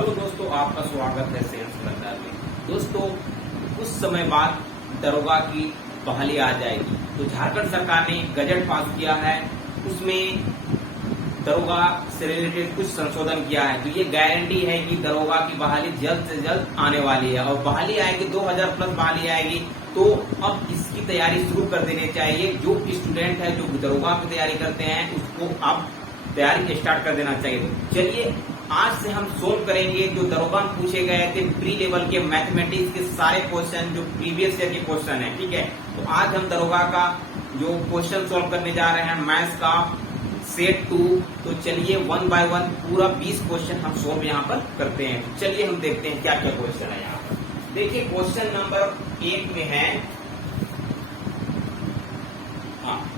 Hello दोस्तों, आपका स्वागत है सेल्स भंडार में। दोस्तों, कुछ समय बाद दरोगा की बहाली आ जाएगी। तो झारखंड सरकार ने गजट पास किया है, उसमें दरोगा से रिलेटेड कुछ संशोधन किया है। तो ये गारंटी है कि दरोगा की बहाली जल्द से जल्द आने वाली है और बहाली आएगी 2000 प्लस बहाली आएगी। तो अब इसकी तैयारी शुरू कर देनी चाहिए। जो स्टूडेंट है जो दरोगा की तैयारी करते हैं उसको अब तैयारी स्टार्ट कर देना चाहिए। तो चलिए आज से हम सोल्व करेंगे जो दरोगा में पूछे गए थे प्री लेवल के मैथमेटिक्स के सारे क्वेश्चन जो प्रीवियस ईयर के क्वेश्चन है। ठीक है, तो आज हम दरोगा का जो क्वेश्चन सोल्व करने जा रहे हैं मैथ्स का सेट 2। तो चलिए वन बाय वन पूरा 20 क्वेश्चन हम सोल्व यहाँ पर करते हैं। तो चलिए हम देखते हैं क्या क्या क्वेश्चन है यहाँ पर। देखिए क्वेश्चन नंबर 1 में है,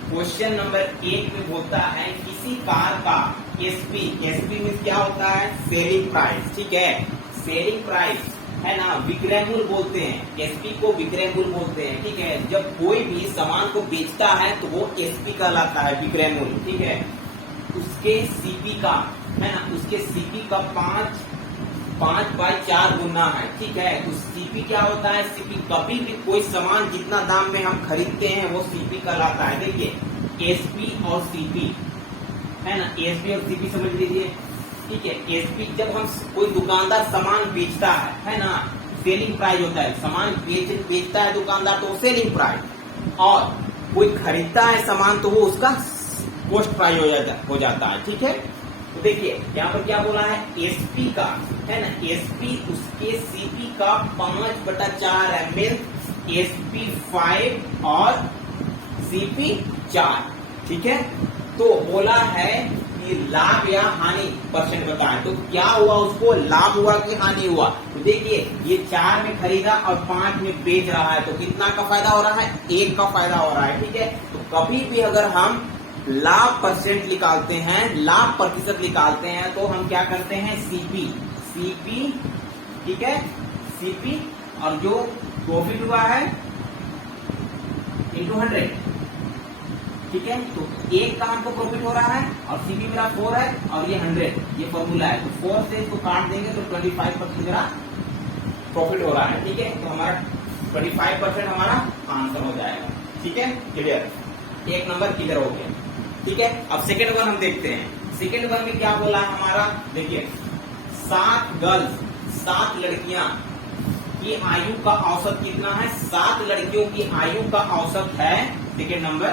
क्वेश्चन नंबर 1 में बोलता है किसी कार का एसपी में क्या होता है? Selling price. ठीक है, सेलिंग प्राइस है ना, विक्रय मूल्य बोलते हैं। एसपी को विक्रय मूल्य बोलते हैं। ठीक है, जब कोई भी सामान को बेचता है तो वो एसपी कहलाता है, विक्रय मूल्य। ठीक है, उसके सीपी का है ना, उसके सीपी का 5/4 गुना है। ठीक है, तो सीपी क्या होता है? सीपी कभी भी कोई सामान जितना दाम में हम खरीदते हैं वो सीपी कहलाता है। देखिए एसपी और सीपी है ना, एसपी और सीपी समझ लीजिए। ठीक है, एसपी जब हम कोई दुकानदार सामान बेचता है ना, सेलिंग प्राइस होता है। सामान बेचता है दुकानदार तो वो सेलिंग प्राइस, और कोई खरीदता है सामान तो वो उसका कॉस्ट प्राइस हो जाता है। ठीक है, तो देखिए यहाँ पर क्या बोला है? एसपी का है ना, एसपी उसके सीपी का 5/4 है, मीन्स एसपी 5 और सीपी 4। ठीक है, तो बोला है कि लाभ या हानि परसेंट बताएं। तो क्या हुआ, उसको लाभ हुआ कि हानि हुआ? तो देखिए ये 4 में खरीदा और 5 में बेच रहा है, तो कितना का फायदा हो रहा है? 1 का फायदा हो रहा है। ठीक है, तो कभी भी अगर हम लाभ परसेंट निकालते हैं, लाभ प्रतिशत निकालते हैं, तो हम क्या करते हैं? सीपी। ठीक है, सीपी और जो प्रॉफिट हुआ है इंटू 100। ठीक है, तो 1 का हमको प्रॉफिट हो रहा है और सीपी मेरा 4 है और ये 100, ये फॉर्मूला है। तो 4 से इसको काट देंगे तो 25% मेरा प्रॉफिट हो रहा है। ठीक है, तो हमारा 25% हमारा आंसर हो जाएगा। ठीक है, क्लियर, एक नंबर क्लियर हो गया। ठीक है, अब सेकेंड वन हम देखते हैं। सेकेंड वन में क्या बोला है हमारा? देखिए 7 लड़कियां की आयु का औसत कितना है? 7 लड़कियों की आयु का औसत है, सेकेंड नंबर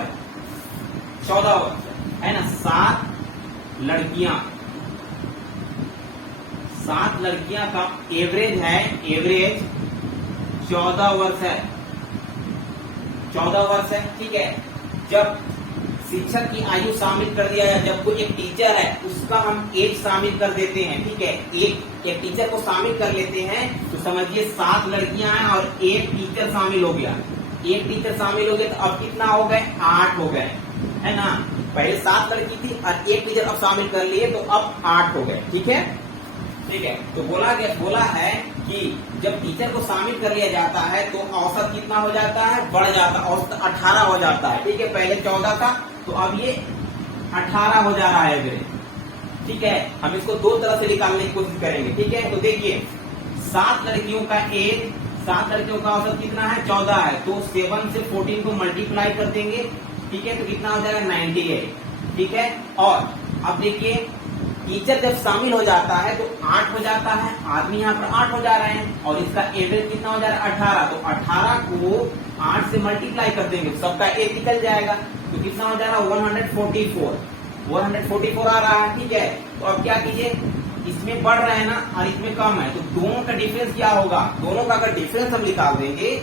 14 वर्ष है ना। 7 लड़कियां का एवरेज है, एवरेज 14 वर्ष है, 14 वर्ष है। ठीक है, जब शिक्षक की आयु शामिल कर दिया जाए, जब कोई एक टीचर है उसका हम एज शामिल कर देते हैं। ठीक है, एक टीचर को शामिल कर लेते हैं तो समझिए 7 लड़कियां हैं और एक टीचर शामिल हो गया। एक टीचर शामिल हो गया तो अब कितना हो गए? 8 हो गए, है ना। पहले 7 लड़की थी और एक टीचर अब शामिल कर लिए तो अब 8 हो गए। ठीक है, ठीक है, तो बोला है कि जब टीचर को शामिल कर लिया जाता है तो औसत कितना हो जाता है? बढ़ जाता है, औसत 18 हो जाता है। ठीक है, पहले 14 था तो अब ये 18 हो जा रहा है एवरेज। ठीक है, हम इसको 2 तरह से निकालने की कोशिश करेंगे। ठीक है, तो देखिए 7 लड़कियों का एज, 7 लड़कियों का औसत कितना है? 14 है, तो 7 से 14 को मल्टीप्लाई कर देंगे। ठीक है, तो कितना हो जाएगा? 98। ठीक है, और अब देखिए टीचर जब शामिल हो जाता है तो 8 हो जाता है, आदमी यहाँ पर 8 हो जा रहे हैं और इसका एवरेज कितना हो जा रहा है? 18। तो 18 को 8 से मल्टीप्लाई कर देंगे, सबका एज निकल जाएगा, तो कितना हो जा रहा है? 144 आ रहा है। ठीक है, तो अब क्या कीजिए, इसमें बढ़ रहे हैं ना और इसमें कम है, तो दोनों का डिफरेंस क्या होगा? दोनों का अगर डिफरेंस हम निकाल देंगे,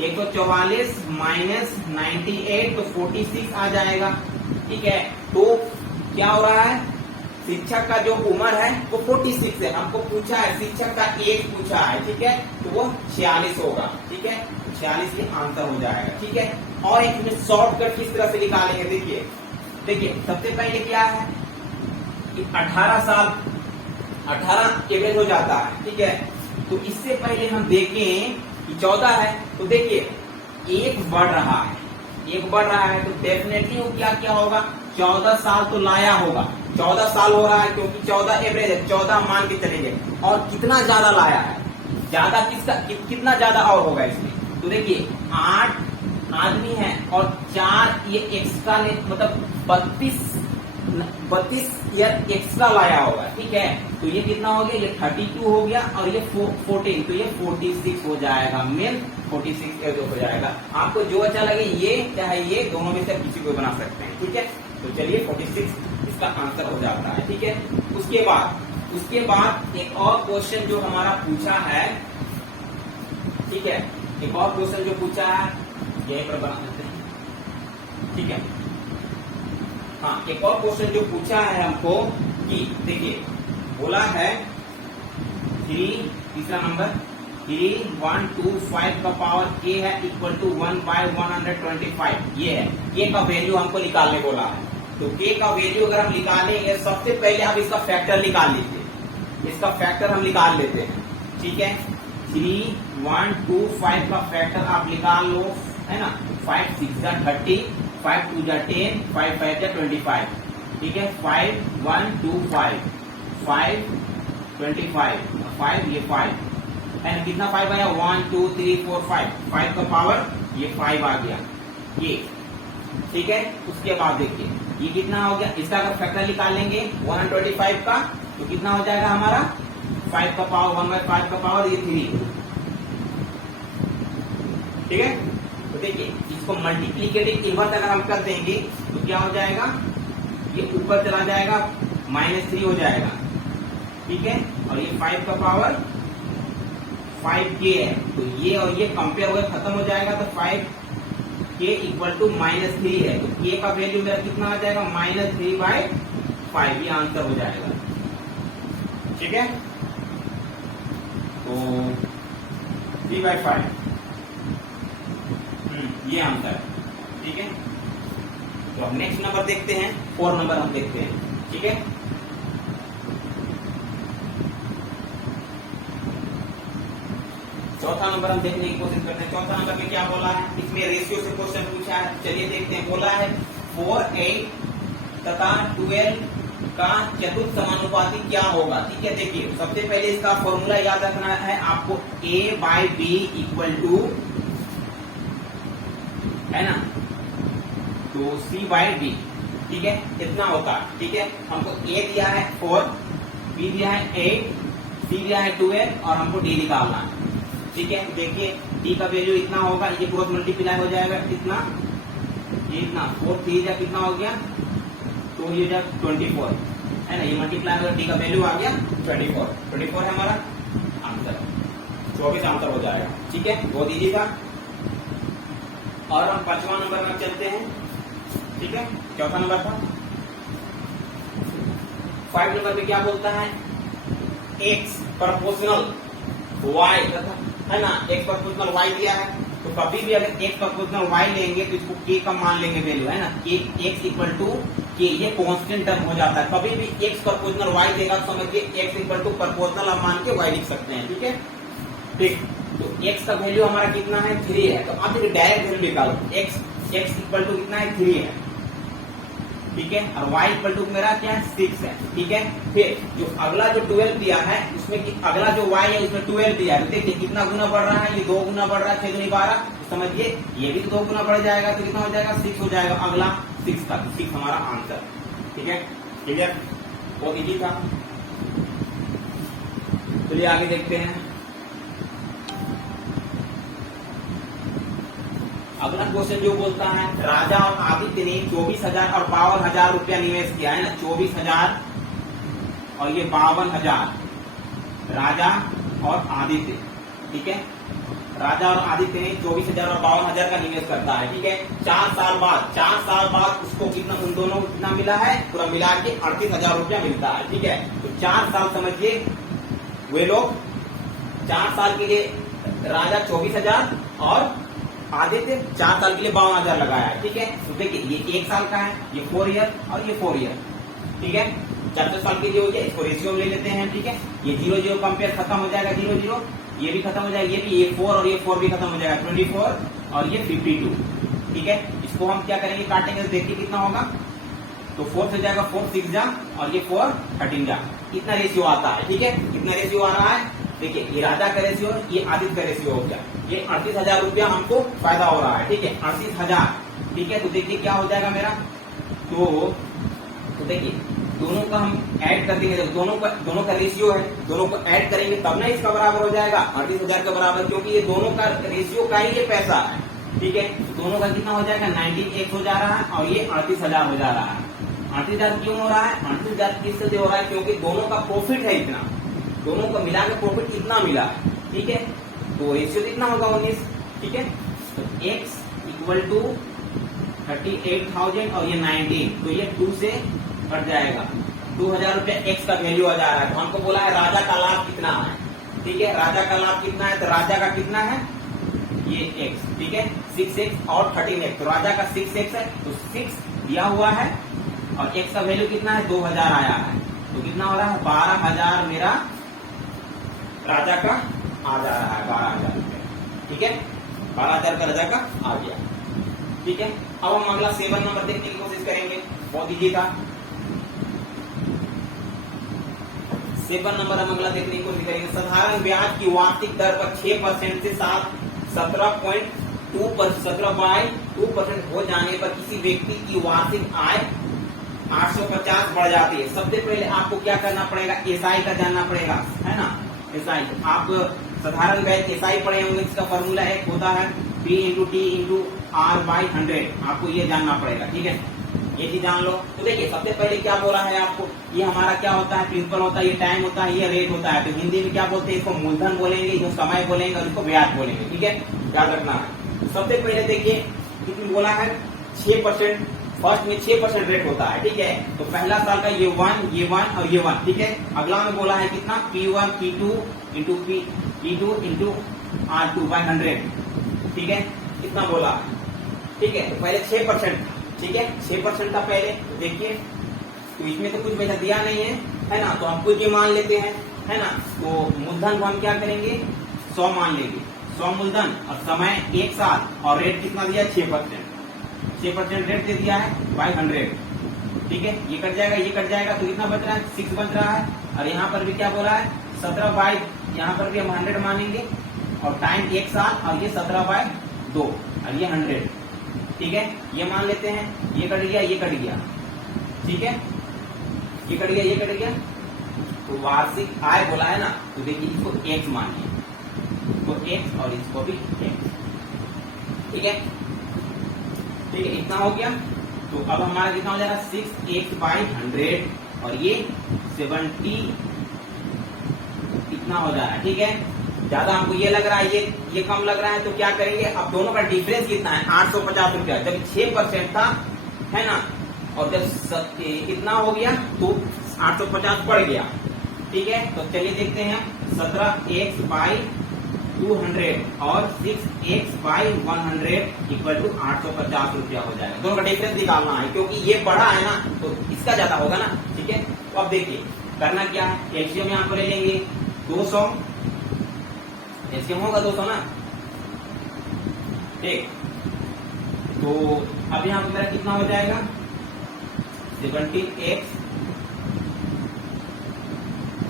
144 माइनस 98 तो 46 आ जाएगा। ठीक है, तो क्या हो रहा है? शिक्षक का जो उम्र है वो 46 है, हमको पूछा है शिक्षक का एज पूछा है। ठीक है, तो वो 46 होगा। ठीक है, 46 ये आंसर हो जाएगा। ठीक है, और एक में शॉर्टकट किस तरह से निकालेंगे? देखिए सबसे पहले क्या है कि 18 साल 18 एवरेज हो जाता है। ठीक है, तो इससे पहले हम देखें कि 14 है, तो देखिए 1 बढ़ रहा है, एक बढ़ रहा है तो डेफिनेटली वो क्या क्या होगा, 14 साल तो लाया होगा। 14 साल हो रहा है क्योंकि 14 एवरेज है, 14 मान के चलेंगे। और कितना ज्यादा लाया है, ज्यादा किसका कितना ज्यादा और होगा इसमें, तो देखिए 8 आदमी है और 4 ये एक्स्ट्रा ने, मतलब 32 ईयर एक्स्ट्रा लाया होगा, ठीक है। तो ये कितना हो गया, ये 32 हो गया और ये 14, तो ये 46 हो जाएगा, मेन 46 ईयर हो जाएगा। आपको जो अच्छा लगे ये चाहे ये, दोनों में से किसी को बना सकते हैं, ठीक है। तो चलिए 46 इसका आंसर हो जाता है, ठीक है। उसके बाद एक और क्वेश्चन जो हमारा पूछा है, ठीक है, एक और क्वेश्चन जो पूछा है यहीं पर बना देते हैं, ठीक है। हाँ, एक और क्वेश्चन जो पूछा है हमको कि देखिए बोला है 3, तीसरा नंबर 3, 1, 2, 5 का पावर k है इक्वल टू 1/125, ये है। k का वैल्यू हमको निकालने बोला है। तो k का वैल्यू अगर हम निकालेंगे, सबसे पहले आप इसका फैक्टर निकाल लीजिए। इसका फैक्टर हम निकाल लेते हैं, ठीक है। 3, 1, 2, 5 का फैक्टर आप निकाल लो, है ना। 5, 6 जा 30, 5, 2 जा 10, 5, 5 जा 25, ठीक है। 5, 1, 2, 5, 5, 25, 5 ये 5 है ना। कितना 5 आया, 1, 2, 3, 4, 5 का पावर ये 5 आ गया, ये, ठीक है। उसके बाद देखिए ये कितना हो गया, इसका अगर फैक्टर निकाल लेंगे 125 का, तो कितना हो जाएगा हमारा 5 का पावर 1/5 का पावर ये 3, ठीक है। तो देखिए इसको मल्टीप्लीकेटिव इन्वर्स अगर हम कर देंगे तो क्या हो जाएगा, ये ऊपर चला जाएगा, -3 हो जाएगा, ठीक है। और ये 5 का पावर 5k है, तो ये और ये कंपेयर हुए खत्म हो जाएगा, तो 5k इक्वल टू -3 है, तो k का वैल्यू मेरा कितना आ जाएगा, -3/5, ये आंसर हो जाएगा, ठीक है। तो 3/5 ये आंसर है, ठीक है। तो अब नेक्स्ट नंबर देखते हैं, 4 नंबर हम देखते हैं, ठीक है। चौथा नंबर हम देखने की कोशिश करते हैं। चौथा नंबर में क्या बोला है, इसमें रेशियो से क्वेश्चन पूछा है, चलिए देखते हैं। बोला है 4, 8 तथा 12 का चतुर्थ समानुपाती क्या होगा, ठीक है। देखिए सबसे पहले इसका फॉर्मूला याद रखना है आपको, A/B इक्वल टू, है ना, तो C/D, ठीक है, इतना होता है, ठीक है। हमको A दिया है 4, B दिया है 8, C दिया है 12 और हमको D निकालना है, ठीक है। देखिए D का वैल्यू इतना होगा, ये क्रॉस मल्टीप्लाई हो जाएगा, कितना, ये इतना 4 3 जा कितना हो गया, तो ये जा 24, है ना, ये मल्टीप्लाई होगा, D का वैल्यू आ गया 24 है हमारा आंसर, 24 आंसर हो जाएगा, ठीक है। बहुत इजी था। और हम 5वां नंबर में चलते हैं, ठीक है। चौथा नंबर था, 5 नंबर में क्या बोलता है, x प्रोपोर्शनल y, है ना, x प्रोपोर्शनल y दिया है, तो कभी भी अगर x प्रोपोर्शनल y लेंगे तो इसको k का मान लेंगे वैल्यू, है ना, x इक्वल टू k, ये कांस्टेंट टर्म हो जाता है। कभी भी x प्रोपोर्शनल y देगा तो समझिए x इक्वल टू प्रोपोर्शनल हम मान के y लिख सकते हैं, ठीक है। ठीक, तो x का वैल्यू हमारा कितना है, 3 है, तो आप देखिए डायरेक्ट वैल्यू निकालो, x इक्वल टू कितना है, 3 है, ठीक है। और y इक्वल टू मेरा क्या है, 6 है, ठीक है। फिर जो अगला जो 12 दिया है उसमें अगला जो y है उसमें 12 दिया है, तो देखिए कितना गुना बढ़ रहा है, ये 2 गुना बढ़ रहा है, 6 गुनी 12, तो समझिए ये भी 2 गुना बढ़ जाएगा, तो कितना हो जाएगा, 6 हो जाएगा, अगला 6 का, 6 हमारा आंसर, ठीक है। क्लियर, बहुत इजी था। चलिए आगे देखते हैं। अगला क्वेश्चन जो बोलता है, राजा और आदित्य ने 24,000 और 52,000 रुपया निवेश किया, है ना, 24,000 और ये 52,000, राजा और आदित्य, ठीक है। राजा और आदित्य ने 24,000 और 52,000 का निवेश करता है, ठीक है। 4 साल बाद उसको कितना, उन दोनों को कितना मिला है, पूरा मिला के 38,000 रुपया मिलता है, ठीक है। तो 4 साल समझिए, वे लोग 4 साल के लिए राजा 24,000 और आदित्य 4 साल के लिए 52,000 लगाया है, ठीक है। तो देखिए ये 1 साल का है, ये 4 ईयर और ये 4 ईयर, ठीक है। 4 साल के लिए हो गया, इसको रेशियो में ले लेते हैं, ठीक है। ये 0 कंपेयर खत्म हो जाएगा, 0 ये भी खत्म हो जाएगा, ये 4 और ये 4 भी खत्म हो जाएगा, 24 और ये 52, ठीक है। इसको हम क्या करेंगे, काटेंगे तो देखिए कितना होगा। तो 4 से जाएगा 4 6 जा और ये 4 13 जा, इतना रेशियो आता है। ठीक है, कितना रेशियो आ रहा है, देखिए ये राजा का रेशियो, ये आदित्य का रेशियो हो गया। ये 38,000 रुपया हमको फायदा हो रहा है। ठीक है, 38,000। ठीक है, तो देखिए क्या हो जाएगा मेरा, तो देखिए दोनों का हम ऐड कर देंगे, दोनों का रेशियो है, दोनों को ऐड करेंगे तब ना इसका बराबर हो जाएगा 38,000 का बराबर, क्योंकि ये दोनों का रेशियो का ही ये पैसा है। ठीक है, तो दोनों का कितना हो जाएगा, 19x हो जा रहा है और ये 38,000 हो जा रहा है। 38,000 क्यों हो रहा है, 38,000 किस से हो रहा है, क्योंकि दोनों का प्रॉफिट है इतना, दोनों का मिला के प्रॉफिट इतना मिला है। ठीक है, तो रेशियो कितना होगा 19। ठीक है, तो x इक्वल टू 38,000 और ये 19, तो ये 2 से कट जाएगा। 2,000 रुपया एक्स का वैल्यू आ जा रहा है। तो हमको बोला है राजा का लाभ कितना है। ठीक है, राजा का लाभ कितना है, तो राजा का कितना है, ये एक्स। ठीक है, 6x और 13x, तो राजा का 6x है, तो 6 दिया हुआ है और एक्स का वैल्यू कितना है, 2,000 आया है, तो कितना हो रहा है, 12,000 मेरा राजा का आ जा रहा है, 12,000 रुपया। ठीक है, 12,000 का राजा का आ गया। ठीक है, अब हम अगला 7 नंबर देखने की कोशिश करेंगे, बहुत इजी था। 7 नंबर हम अगला देखने की कोशिश करेंगे। साधारण ब्याज की वार्षिक दर पर 6% से 17.2% हो जाने पर किसी व्यक्ति की वार्षिक आय 850 बढ़ जाती है। सबसे पहले आपको क्या करना पड़ेगा, एसआई का जानना पड़ेगा, है ना। एसआई आप साधारण ब्याज एसआई पढ़े होंगे, इसका फॉर्मूला एक होता है P × T × R/100, आपको ये जानना पड़ेगा। ठीक है, ये चीज जान लो। तो देखिए सबसे पहले क्या बोला है आपको, ये हमारा क्या होता है, प्रिंसिपल होता है, ये टाइम होता है, ये रेट होता है। तो हिंदी में क्या बोलते हैं, इसको मूलधन बोलेंगे, इसको समय बोलेंगे और इसको ब्याज बोलेंगे। ठीक है, याद रखना है। सबसे पहले देखिए कितनी बोला है, 6%। फर्स्ट में 6% रेट होता है। ठीक है, तो पहला साल का ये 1, ये 1 और ये 1। ठीक है, अगला में बोला है कितना, P1 P2 × R2/100। ठीक है, कितना बोला है। ठीक है, तो पहले 6%। ठीक है, 6% था पहले, तो देखिए तो इसमें तो कुछ पैसा दिया नहीं है ना, तो हम कुछ भी मान लेते हैं, है ना। तो मूलधन को हम क्या करेंगे, 100 मान लेंगे, 100 मूलधन और समय 1 साल और रेट कितना दिया, 6% रेट दे दिया है बाय 100। ठीक है, ये कट जाएगा, ये कट जाएगा, तो कितना बच रहा है, 6 बच रहा है। और यहाँ पर भी क्या बोला है, 17/, यहाँ पर भी हम 100 मानेंगे और टाइम 1 साल और ये 17/2 और ये 100। ठीक है, ये मान लेते हैं, ये कट गया, ये कट गया। ठीक है, ये कट गया, ये कट गया, तो वार्षिक आय बोला है ना, तो देखिए इसको x मानिए, तो x और इसको भी x। ठीक है, ठीक है, इतना हो गया। तो अब हमारा कितना हो जाएगा, 6x/100 और ये 70 इतना हो जा रहा है। ठीक है, ज्यादा हमको ये लग रहा है, ये कम लग रहा है, तो क्या करेंगे, अब दोनों का डिफरेंस कितना है, 850 रुपया। जब 6% था, है ना, और जब कितना हो गया तो 850 बढ़ गया। ठीक है, तो चलिए देखते हैं, 17x/200 और 6x/100 इक्वल टू 850 रुपया हो जाएगा। दोनों का डिफरेंस निकालना है, क्योंकि ये बड़ा है ना, तो इसका ज्यादा होगा ना। ठीक है, तो अब देखिए करना क्या है, एलसीएम यहाँ पर ले लेंगे 200, एलसीएम होगा 200 ना। ठीक, तो अब यहाँ पर मेरा कितना हो जाएगा, 70x।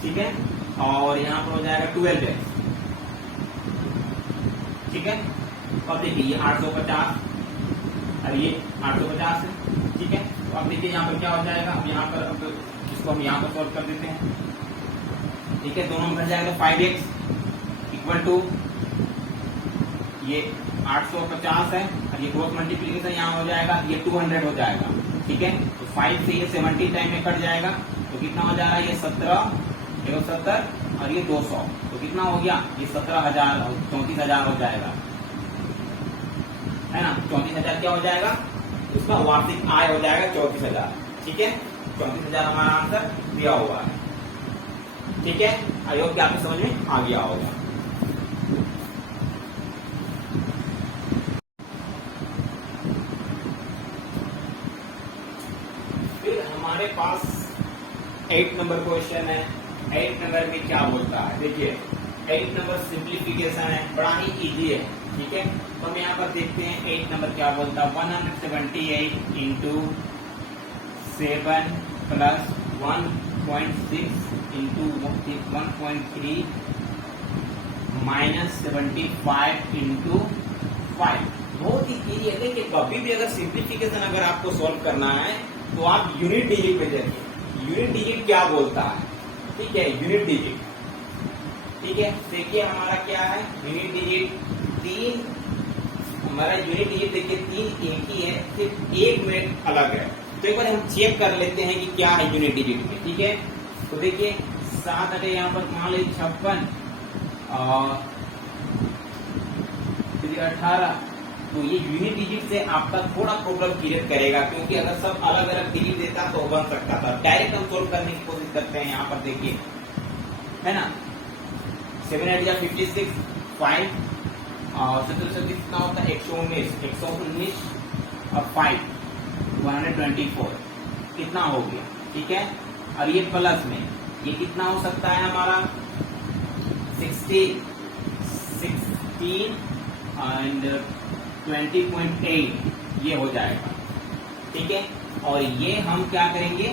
ठीक है, और यहाँ पर हो जाएगा 12x। ठीक है, अब देखिए ये 850 और ये 850 है। ठीक है, तो अब देखिए यहाँ पर क्या हो जाएगा, अब यहाँ पर अब इसको हम यहाँ पर सॉल्व कर देते हैं। ठीक है, दोनों में घट जाएगा 5x इक्वल टू ये 850 है और ये क्रॉस मल्टीप्लीकेशन यहाँ हो जाएगा, ये 200 हो जाएगा। ठीक है, तो 5 से ये 70 टाइम में कट जाएगा, तो कितना हो जा रहा है, ये 17 और ये 200, तो कितना हो गया, ये 17,000 34,000 हो जाएगा, है ना। 34,000 क्या हो जाएगा, उसका वार्षिक आय हो जाएगा 34,000। ठीक है, 34,000 हमारा आंसर दिया हुआ है। ठीक है, आई होप कि आपको समझ में आ गया होगा। फिर हमारे पास 8 नंबर क्वेश्चन है। 8 नंबर में क्या बोलता है, देखिए 8 नंबर सिंप्लीफिकेशन है, बड़ा ही इजी है। ठीक है, तो हम यहाँ पर देखते हैं 8 नंबर क्या बोलता है, 178 into 7 plus 1.6 into 1.3 minus 75 into 5। बहुत ही इजी है। देखिए कभी भी अगर सिंप्लीफिकेशन अगर आपको सॉल्व करना है तो आप यूनिट डिजिट पे जाइए। यूनिट डिजिट क्या बोलता है, ठीक है, यूनिट डिजिट, ठीक है। देखिए हमारा क्या है, यूनिट डिजिट 3, हमारा यूनिट डिजिट देखिए 3 एक ही है, सिर्फ 1 मिनट अलग है। तो एक बार हम चेक कर लेते हैं कि क्या है यूनिट डिजिट में, ठीक है। तो देखिए 7 अटे यहाँ पर मान लीजिए 56 और 18, तो ये यूनिट डिजिट से आपका थोड़ा प्रॉब्लम क्रिएट करेगा, क्योंकि अगर सब अलग अलग डिजिट देता तो बन सकता था। डायरेक्ट हम सोल्व करने की कोशिश करते हैं। यहाँ पर देखिए है ना, 7 8 या 56, 5 और 7 कितना होता है 119 और 5 124, कितना हो गया, ठीक है। और ये प्लस में ये कितना हो सकता है हमारा 16 एंड 20.8 ये हो जाएगा, ठीक है। और ये हम क्या करेंगे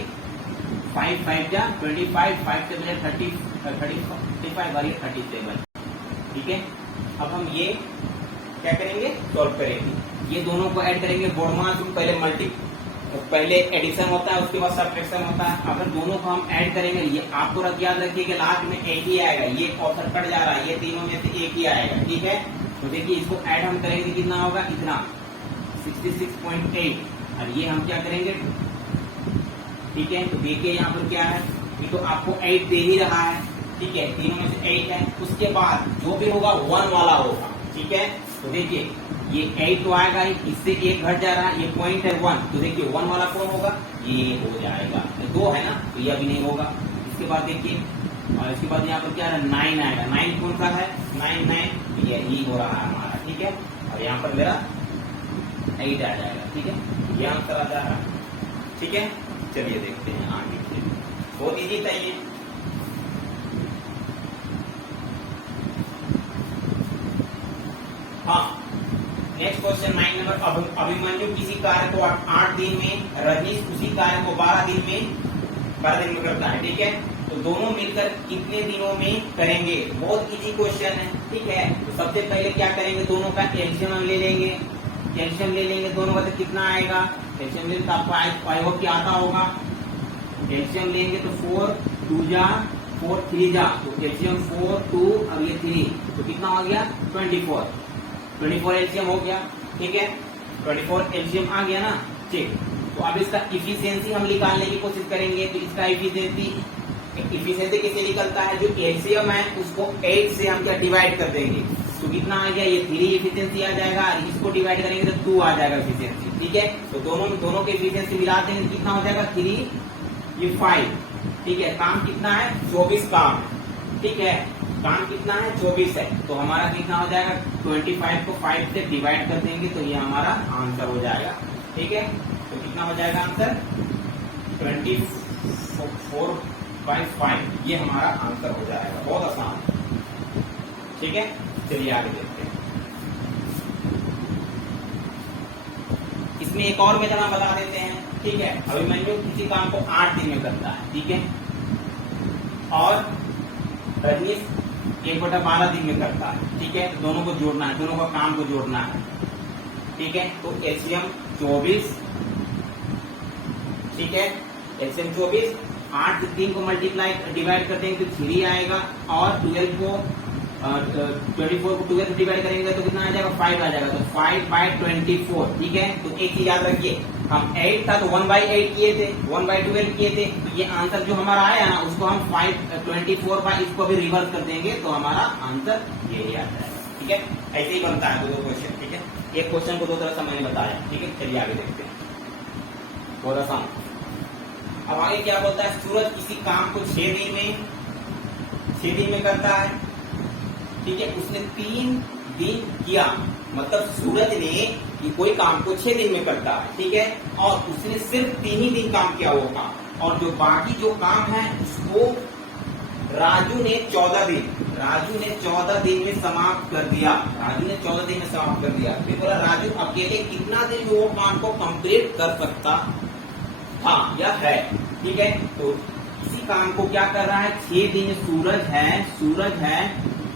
5 5 जा 25, 5 से बजाय 35 और ये 37, ठीक है। अब हम ये क्या करेंगे, सॉल्व करेंगे। ये दोनों को ऐड करेंगे, बोर्ड मास पहले एडिशन होता है, उसके बाद सब्ट्रैक्शन होता है। अगर दोनों को हम ऐड करेंगे, ये आपको याद रखिए कि लास्ट में एक ही आएगा, ये ऑप्शन कट जा रहा है, ये तीनों में से एक ही आएगा, ठीक है। तो देखिए इसको ऐड हम करेंगे, कितना होगा, इतना 66.8, और ये हम क्या करेंगे, ठीक है। तो देखिए यहाँ पर क्या है, ये तो आपको 8 दे ही रहा है, ठीक है, तीनों में से 8 है। उसके बाद जो भी होगा 1 वाला होगा, ठीक है। तो देखिए ये 8 तो आएगा ही, इससे 1 घट जा रहा है, ये पॉइंट है 1, तो देखिए 1 वाला कौन होगा, ये हो जाएगा, 2 है ना, तो ये अभी नहीं होगा। इसके बाद देखिए, और इसके बाद यहाँ पर क्या है 9 आएगा, 9 कौन सा है, 9 यही हो रहा है हमारा, ठीक है। और यहाँ पर मेरा 8 आ जाएगा, ठीक है, ये आंसर आ जा रहा है, ठीक है। चलिए देखते हैं आगे, बहुत इजी था ये। हाँ, नेक्स्ट क्वेश्चन 9 नंबर, अभिमन्यु किसी कार्य को 8 दिन में, रजनीश उसी कार्य को 12 दिन में करता है, ठीक है। तो दोनों मिलकर कितने दिनों में करेंगे, बहुत इजी क्वेश्चन है, ठीक है। तो सबसे पहले क्या करेंगे, दोनों का एलसीएम हम ले लेंगे, एलसीएम ले लेंगे दोनों का, तो कितना आएगा, एलसीएम लेंगे तो आपको आई होप क्या आता होगा, एलसीएम लेंगे तो 4 2 जा 4 3 जा, तो एलसीएम 4 2 और ये 3, तो कितना हो गया 24 एलसीएम हो गया, ठीक है। 24 एलसीएम आ गया ना, ठीक। तो अब इसका इफिशियंसी हम निकालने की कोशिश करेंगे। तो इसका इफिशियंसी किससे निकलता है, जो एलसीएम है उसको 8 से हम क्या डिवाइड कर देंगे, तो कितना आ गया, ये 3 इफिशियंसी आ जाएगा, और इसको डिवाइड करेंगे तो 2 आ जाएगा इफिशियंसी, ठीक है। तो दोनों के इफिशियंसी मिला देंगे, कितना हो जाएगा 3 ये 5, ठीक है। काम कितना है 24 काम, ठीक है, काम कितना है 24 है। तो हमारा कितना हो जाएगा 25 को 5 से डिवाइड कर देंगे, तो ये हमारा आंसर हो जाएगा, ठीक है। तो कितना हो जाएगा आंसर 24/5, ये हमारा आंसर हो जाएगा, बहुत आसान, ठीक है। चलिए आगे देखते हैं। इसमें एक और मेथड हम बता देते हैं, ठीक है। अभिमन्यु किसी काम को 8 दिन में करता है, ठीक है, और रजनीश 1/12 दिन में करता है, ठीक है। तो दोनों को जोड़ना है, दोनों का काम को जोड़ना है, ठीक है। तो एलसीएम 24, ठीक है, एलसीएम 24, 8 से 3 को मल्टीप्लाई डिवाइड कर देंगे तो 3 आएगा, और 12 को 24 को 12 से डिवाइड करेंगे तो कितना आ जाएगा 5 आ जाएगा, तो 5/24, ठीक है। तो एक चीज याद रखिए, हम 8 था तो 1/8 किए थे, 1/12 किए थे, तो ये आंसर जो हमारा आया ना उसको हम 5/24 इसको भी रिवर्स कर देंगे, तो हमारा आंसर यही आ जाएगा, ठीक है। ऐसे ही बनता है 2 क्वेश्चन, ठीक है। एक क्वेश्चन को 2 तरह से मैंने बताया, ठीक है। चलिए आगे देखते हैं, बहुत आसान। अब आगे क्या बोलता है, सूरज किसी काम को 6 दिन में करता है, ठीक है। उसने 3 दिन किया, मतलब सूरज ने कोई काम को 6 दिन में करता है, ठीक है, और उसने सिर्फ 3 ही दिन काम किया होगा, और जो बाकी जो काम है उसको राजू ने 14 दिन राजू ने 14 दिन में समाप्त कर दिया। राजू ने 14 दिन में समाप्त कर दिया। फिर बोला राजू अकेले कितना दिन में वो काम को कंप्लीट कर सकता था या है। ठीक है, तो इसी काम को क्या कर रहा है, 6 दिन सूरज है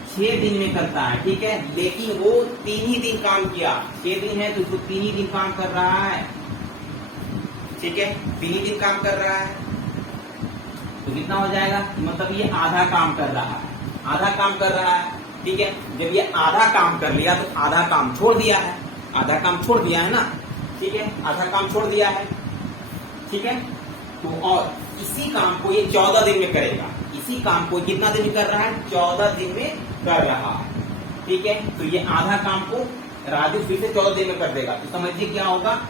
6 दिन में करता है। ठीक है, लेकिन वो 3 ही दिन काम किया। 6 दिन है तो उसको 3 ही दिन काम कर रहा है। ठीक है, 3 ही दिन काम कर रहा है तो कितना हो जाएगा, मतलब ये आधा काम कर रहा है, आधा काम कर रहा है। ठीक है, जब ये आधा काम कर लिया तो आधा काम छोड़ दिया है, आधा काम छोड़ दिया है ना। ठीक है, आधा काम छोड़ दिया है। ठीक है, तो और इसी काम को ये 14 दिन में करेगा। इसी काम को कितना दिन में कर रहा है, 14 दिन में कर रहा है। ठीक है, तो ये आधा काम को राजू फिर से 14 दिन में कर देगा। तो समझिए क्या होगा,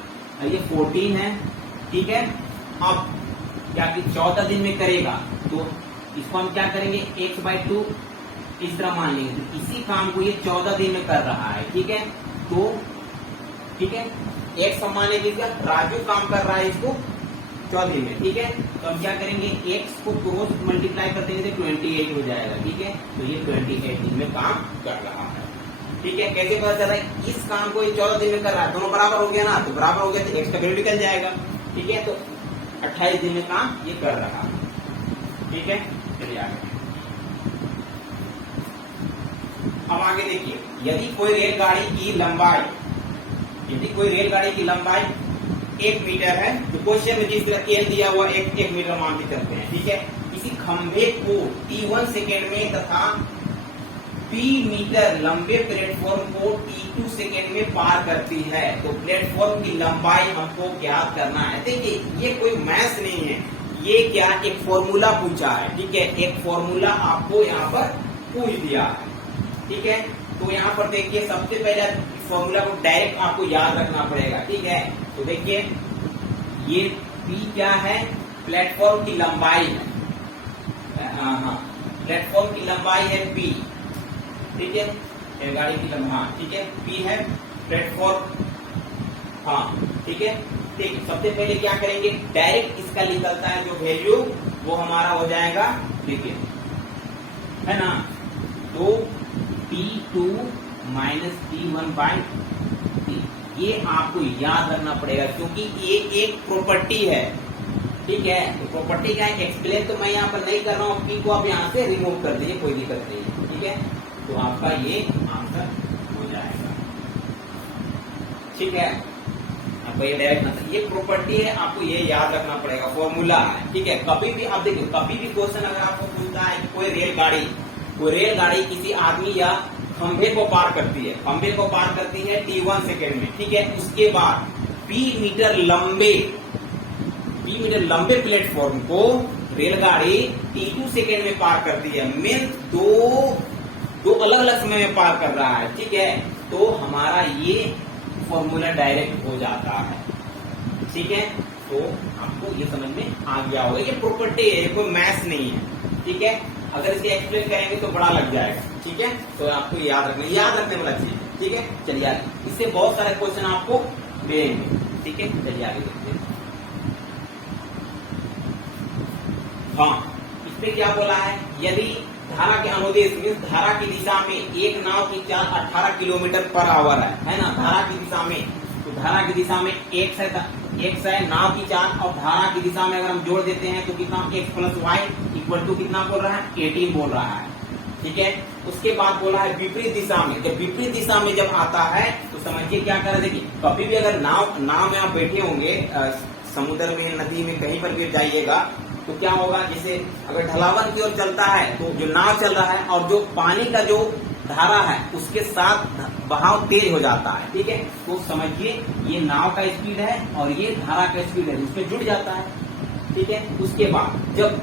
ये 14 है। ठीक है, अब क्या कि 14 दिन में करेगा तो इसको हम क्या करेंगे, x/2 इस तरह मान लेंगे। तो इसी काम को ये 14 दिन में कर रहा है। ठीक है, तो ठीक है, x हम मान लेंगे, राजू काम कर रहा है इसको 14 दिन में। ठीक है, तो हम क्या करेंगे, x को क्रॉस मल्टीप्लाई कर देंगे तो 28 हो जाएगा। ठीक है, तो ये 28 दिन में काम कर रहा है। ठीक है, कैसे पता चल रहा है, इस काम को ये 14 दिन में कर रहा है, दोनों बराबर हो गया ना, तो बराबर हो गया तो x का वैल्यू निकल जाएगा। ठीक है, तो 28 दिन में काम ये कर रहा है। ठीक है, चलिए आगे। अब आगे देखिए, यदि कोई रेलगाड़ी की लंबाई 1 मीटर है, तो क्वेश्चन में जिस तरह केल दिया हुआ 1 मीटर मान के चलते हैं। ठीक है, किसी खंभे को t1 सेकेंड में तथा p मीटर लंबे प्लेटफॉर्म को t2 सेकेंड में पार करती है, तो प्लेटफॉर्म की लंबाई हमको ज्ञात करना है। देखिए, ये कोई मैथ्स नहीं है, ये क्या एक फॉर्मूला पूछा है। ठीक है, एक फॉर्मूला आपको यहाँ पर पूछ दिया है। ठीक है, तो यहाँ पर देखिए, सबसे पहले फॉर्मूला को डायरेक्ट आपको याद रखना पड़ेगा। ठीक है, तो देखिए ये p क्या है, प्लेटफॉर्म की लंबाई है। हाँ, प्लेटफॉर्म की लंबाई है p। ठीक है, गाड़ी की लंबाई, हाँ ठीक है, p है प्लेटफॉर्म। हाँ ठीक है, ठीक। सबसे पहले क्या करेंगे, डायरेक्ट इसका निकलता है जो वैल्यू, वो हमारा हो जाएगा, देखिए है ना, तो T2 माइनस T1/3, ये आपको याद रखना पड़ेगा क्योंकि ये एक प्रॉपर्टी है। ठीक है, तो प्रॉपर्टी का एक्सप्लेन तो मैं यहाँ पर नहीं कर रहा हूँ, P को आप यहाँ से रिमूव कर दीजिए, कोई दिक्कत नहीं है। ठीक है, तो आपका ये आंसर हो जाएगा। ठीक है, आपको ये डायरेक्ट ये प्रॉपर्टी है, आपको ये याद रखना पड़ेगा, फॉर्मूला है। ठीक है, कभी भी आप देखिए, कभी भी क्वेश्चन अगर आपको पूछता है कि कोई रेलगाड़ी किसी आदमी या खंभे को पार करती है, खंभे को पार करती है t1 सेकेंड में। ठीक है, उसके बाद p मीटर लंबे प्लेटफॉर्म को रेलगाड़ी t2 सेकेंड में पार करती है, मीन दो अलग अलग समय में पार कर रहा है। ठीक है, तो हमारा ये फॉर्मूला डायरेक्ट हो जाता है। ठीक है, तो आपको ये समझ में आ गया होगा, ये प्रॉपर्टी है, कोई मैथ्स नहीं है। ठीक है, अगर इसे एक्सप्लेन करेंगे तो बड़ा लग जाएगा। ठीक है, तो आपको याद रखने वाला चीज है। ठीक है, चलिए आगे, इससे बहुत सारे क्वेश्चन आपको मिलेंगे। ठीक है, चलिए आगे देखते हैं। हाँ, इसमें क्या बोला है, यदि धारा के अनुदेश मीन धारा की दिशा में एक नाव की चाल 18 किलोमीटर पर आवर है ना, धारा की दिशा में, तो धारा की दिशा में x है नाव की चाल, और धारा की दिशा में अगर हम जोड़ देते हैं तो कितना, x + y = कितना बोल रहा है, 18 बोल रहा है। ठीक है, उसके बाद बोला है विपरीत दिशा में, जब विपरीत दिशा में जब आता है तो समझिए क्या कर रहे, देखिए कभी भी अगर नाव में आप बैठे होंगे, समुद्र में, नदी में, कहीं पर भी जाइएगा, तो क्या होगा, जैसे अगर ढलावन की ओर चलता है तो जो नाव चल रहा है और जो पानी का जो धारा है उसके साथ बहाव तेज हो जाता है। ठीक है, तो समझिए ये नाव का स्पीड है और ये धारा का स्पीड है, उसमें जुड़ जाता है। ठीक है, उसके बाद जब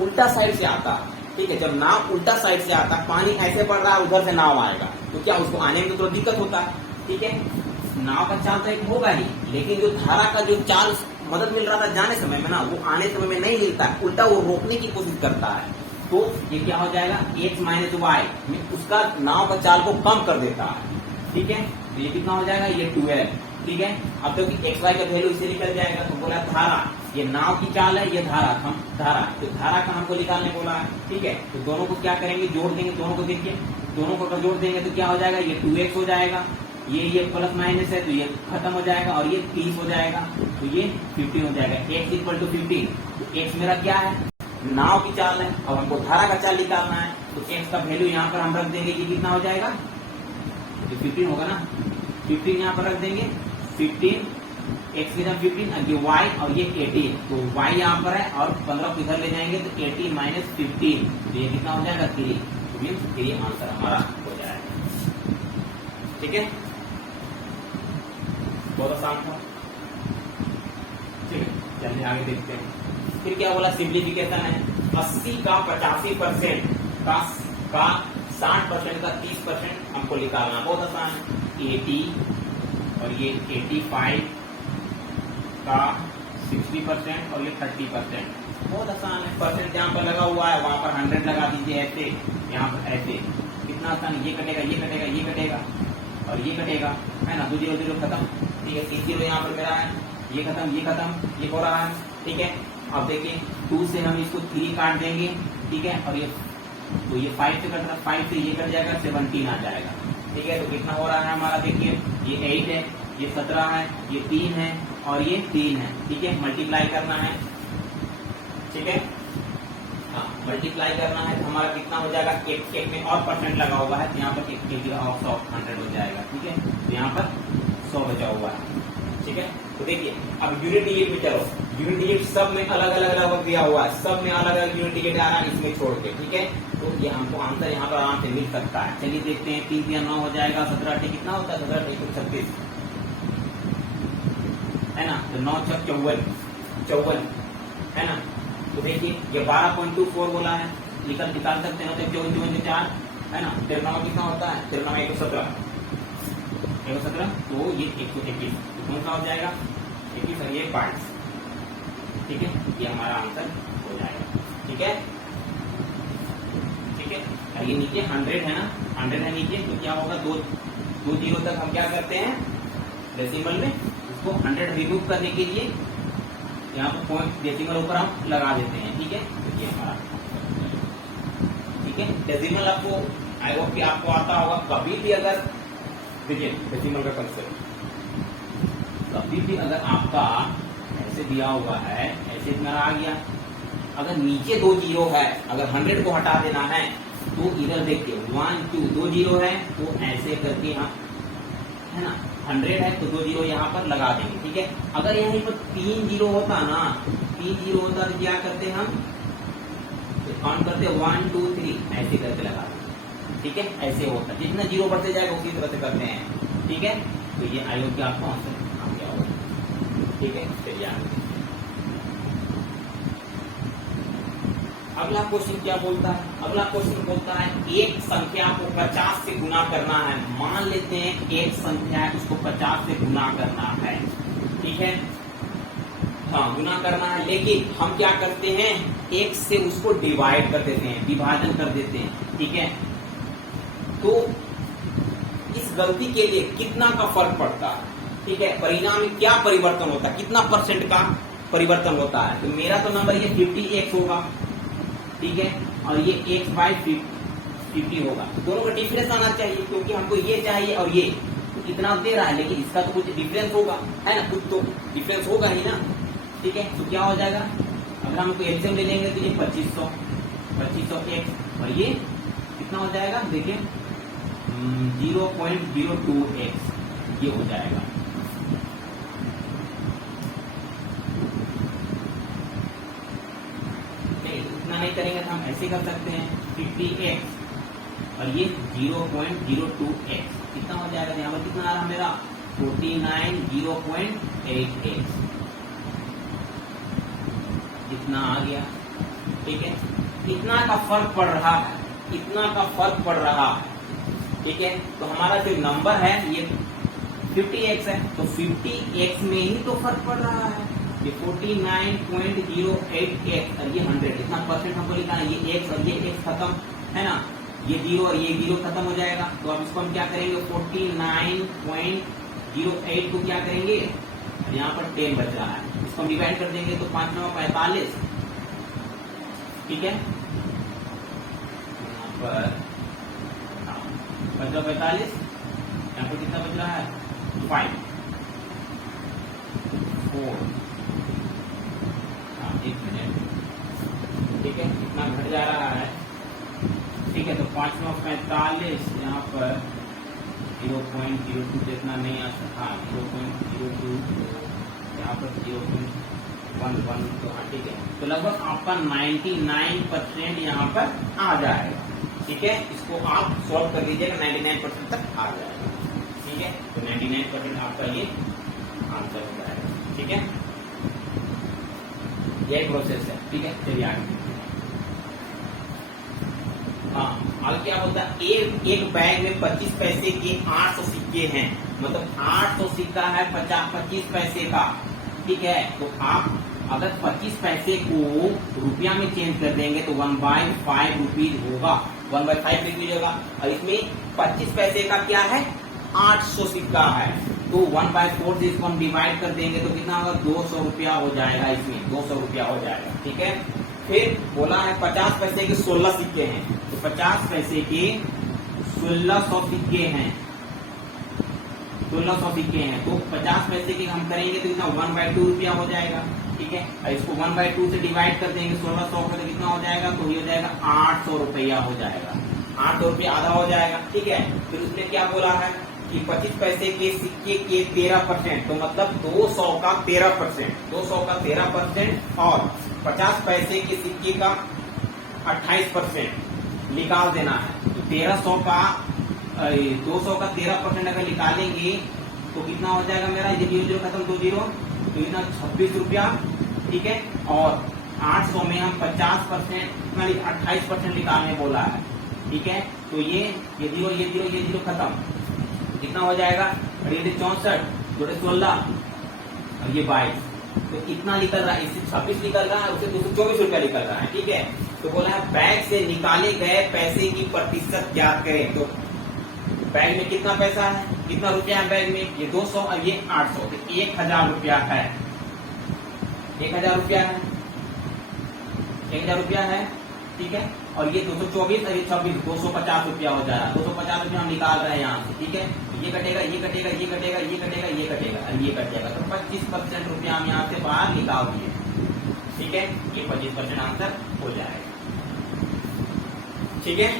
उल्टा साइड से आता है, ठीक है, जब नाव उल्टा साइड से आता है, पानी ऐसे बढ़ रहा है, उधर से नाव आएगा, तो क्या उसको आने में तो थोड़ा दिक्कत होता है। ठीक है, नाव का चाल तो एक होगा ही, लेकिन जो धारा का जो चाल मदद मिल रहा था जाने समय में ना, वो आने समय में नहीं मिलता है, उल्टा वो रोकने की कोशिश करता है। तो ये क्या हो जाएगा, x - y में उसका नाव का चाल को कम कर देता है। ठीक है, तो ये कितना हो जाएगा, ये 12। ठीक है, अब तो x y का वैल्यू इसे निकल जाएगा, तो बोला धारा ये नाव की चाल है, ये धारा तो धारा का हमको निकालने बोला है, ठीक है। तो दोनों को क्या करेंगे, जोड़ देंगे दोनों को। देखिए दोनों को अगर जोड़ देंगे तो क्या हो जाएगा, ये 2x हो जाएगा, ये प्लस माइनस है तो ये खत्म हो जाएगा, और ये 30 हो जाएगा तो ये 15 हो जाएगा। x इक्वल टू 15, तो x मेरा क्या है, नाव की चाल है। अब हमको धारा का चाल निकालना है, तो x का वैल्यू यहाँ पर हम रख देंगे, ये कितना हो जाएगा, ये 15 होगा ना। 15 यहाँ पर रख देंगे, 15 x की जगह 15, और ये y और ये 18, तो y यहाँ पर है और 15 को इधर ले जाएंगे तो 18 माइनस 15, तो ये कितना हो जाएगा 3, तो मीन्स 3 आंसर हमारा हो जाएगा। ठीक है, बहुत आसान था। ठीक है, चलिए आगे देखते हैं। फिर क्या बोला, सिंप्लीफिकेशन है। 80 का 85% का 60% का 30% हमको निकालना, बहुत आसान है। 80 और ये 85 का 60% और ये 30%, बहुत आसान है। परसेंट जहाँ पर लगा हुआ है वहां पर 100 लगा दीजिए, ऐसे यहाँ पर ऐसे, कितना आसान है। ये कटेगा, ये कटेगा, ये कटेगा और ये कटेगा, है ना। 2 0 0 खत्म, ठीक है। 3 0 यहाँ पर मेरा है, ये खत्म, ये खत्म, ये हो रहा है, ठीक है। अब देखिए 2 से हम इसको 3 काट देंगे, ठीक है। और ये तो ये 5 से कट रहा है, 5 से ये कट जाएगा, 17 आ जाएगा, ठीक है। तो कितना हो रहा है हमारा, देखिए ये 8 है, ये 17 है, ये 3 है और ये 3 है, ठीक है। मल्टीप्लाई करना है, ठीक है, हाँ मल्टीप्लाई करना है तो हमारा कितना हो जाएगा, एक में और परसेंट लगा हुआ है तो यहाँ पर 1 की ऑफ 100 हो जाएगा, ठीक है। तो यहाँ पर 100 बचा हुआ है, ठीक है। तो देखिए अब यूनिट डिजिट में चलो, यूनिट डिजिट सब में अलग अलग दिया हुआ है, सब में अलग अलग यूनिट डिजिट आ रहा है, इसमें छोड़ के, ठीक है। तो ये हमको आंसर यहाँ पर आराम से मिल सकता है। चलिए देखते हैं, 3 या 9 हो जाएगा, 17 टी कितना होता है, 17 टी 36 है ना। तो 9 छक 54 है ना। तो देखिए ये 12.24 बोला है, निकाल सकते हैं, 24 4 है ना। 13 कितना होता है, 13 117, तो ये 121, कौन सा हो जाएगा 21 और ये 22, ठीक है। ये हमारा आंसर हो जाएगा, ठीक है, ठीक है। और ये नीचे 100 है ना, 100 है नीचे, तो क्या होगा, 2 जीरो तक हम क्या करते हैं डेसिमल में, उसको 100 रिमूव करने के लिए यहाँ पर पॉइंट डेसिमल ऊपर हम लगा देते हैं, ठीक है। तो ये हमारा, ठीक है। डेसिमल आपको आई होप कि आपको आता होगा। कभी भी अगर देखिए डेसिमल का कंसेप्ट, कभी भी अगर आपका ऐसे दिया हुआ है, ऐसे इतना आ गया, अगर नीचे 2 जीरो है, अगर 100 को हटा देना है तो इधर देखिए 1 2 2 जीरो है, तो ऐसे करके हम, है ना, 100 है तो 2 जीरो यहाँ पर लगा देंगे, ठीक है। अगर यहाँ पर 3 जीरो होता ना, 3 जीरो होता तो क्या करते हम, काउंट करते 1 2 3 ऐसे करके लगा देंगे, ठीक है। ऐसे होता है, जितना जीरो बढ़ते जाएगा उसी तरह से करते हैं, ठीक है। तो ये आई होप कि आपको आंसर आ गया होगा, ठीक है। चलिए आगे अगला क्वेश्चन क्या बोलता है, अगला क्वेश्चन बोलता है एक संख्या को 50 से गुना करना है। मान लेते हैं एक संख्या है, उसको 50 से गुना करना है, ठीक है, हाँ गुना करना है। लेकिन हम क्या करते हैं, एक से उसको डिवाइड कर देते हैं, विभाजन कर देते हैं, ठीक है। तो इस गलती के लिए कितना का फर्क पड़ता है, ठीक है, परिणाम में क्या परिवर्तन होता है, कितना परसेंट का परिवर्तन होता है। तो मेरा तो नंबर ये 50x होगा, ठीक है, और ये x बाई 50 होगा। दोनों का डिफरेंस आना चाहिए, क्योंकि हमको ये चाहिए और ये तो इतना दे रहा है, लेकिन इसका तो कुछ डिफरेंस होगा, है ना, कुछ तो डिफरेंस होगा ही ना, ठीक है। तो क्या हो जाएगा, अगर हमको एलसीएम ले लेंगे तो ये 2500x और ये कितना हो जाएगा, देखिए 0.02x ये हो जाएगा, नहीं करेंगे तो हम ऐसे कर सकते हैं 50x और ये 0.02x कितना हो जाएगा, यहाँ पर कितना आ रहा मेरा 49 0.8x इतना आ गया, ठीक है। इतना का फर्क पड़ रहा है, इतना का फर्क पड़ रहा है, ठीक है। तो हमारा जो नंबर है ये 50x है, तो 50x में ही तो फर्क पड़ रहा है, ये 49.08x और ये 100, इतना परसेंट हमको लिखा है। ये x और ये x खत्म है ना, ये 0 और ये 0 खत्म हो जाएगा। तो अब इसको हम क्या करेंगे, 49.08 को क्या करेंगे, यहाँ पर 10 बच रहा है, इसको हम डिवाइड कर देंगे तो 5 9 45, ठीक है। यहाँ पर 5 45, यहाँ पर कितना बच रहा है 5 4, हाँ 1 मिनट, ठीक है, कितना घट जा रहा है, ठीक है। तो 5 9 45, यहाँ पर 0.02 जितना नहीं आ सकता, 0.02, यहाँ पर 0.11, तो हाँ ठीक है। तो लगभग आपका 99% यहाँ पर आ जाएगा, ठीक है। इसको आप सॉल्व कर लीजिएगा, 99% तक आ जाएगा, ठीक है। तो 99% आपका ये आंसर हो जाएगा, ठीक है। यही प्रोसेस है, ठीक है। चलिए आगे। हाँ, आगे क्या होता है, एक बैग में 25 पैसे के 800 सिक्के हैं, मतलब 800 सिक्का है 25 पैसे का, ठीक है। तो आप अगर 25 पैसे को रुपया में चेंज कर देंगे तो 1/5 रुपीज होगा, 1/5 रुपीज होगा। और इसमें 25 पैसे का क्या है 800 सिक्का है, तो 1/4 से इसको हम डिवाइड कर देंगे तो कितना होगा 200 रुपया हो जाएगा, इसमें 200 रुपया हो जाएगा, ठीक है। फिर बोला है 50 पैसे के 16 सिक्के हैं, तो 50 पैसे के 1600 सिक्के हैं, 1600 सिक्के हैं, तो 50 पैसे के हम करेंगे तो कितना 1/2 रुपया हो जाएगा, ठीक है। और इसको 1/2 से डिवाइड कर देंगे 1600 को, तो कितना हो जाएगा, तो ये हो जाएगा 800 रुपया हो जाएगा, 800 रुपया आधा हो जाएगा, ठीक है। फिर उसने क्या बोला है कि 25 पैसे के सिक्के के 13%, तो मतलब 200 का 13%, 200 का 13% और 50 पैसे के सिक्के का 28% निकाल देना है। तो 1300 का 200 का 13% अगर निकालेंगे तो कितना हो जाएगा मेरा, ये 0 खत्म 2 0, तो इतना 26 रुपया, ठीक है। और 800 में हम 50% 28% निकालने बोला है, ठीक है। तो ये 0 ये 0 ये 0 खत्म, कितना हो जाएगा 64 जोड़े 16 और ये 22, तो कितना निकल रहा है, इससे 26 निकल रहा है, उससे 224 रुपया निकल रहा है, ठीक है। तो बोला है बैग से निकाले गए पैसे की प्रतिशत ज्ञात करें। तो बैग में कितना पैसा है, कितना रुपया है बैग में, ये 200 और ये 800, तो 1000 रुपया है, 1000 रुपया है, 1000 रुपया है, ठीक है। और ये 224 और ये 26, 250 रुपया हो जा रहा है, 250 रुपया हम निकाल रहे हैं यहाँ से, ठीक है। ये कटेगा ये कटेगा ये कटेगा ये कटेगा ये कटेगा और ये कट जाएगा, तो 25% रुपया हम यहाँ से बाहर निकाल दिए, ठीक है। ये 25% आंसर हो जाएगा, ठीक है।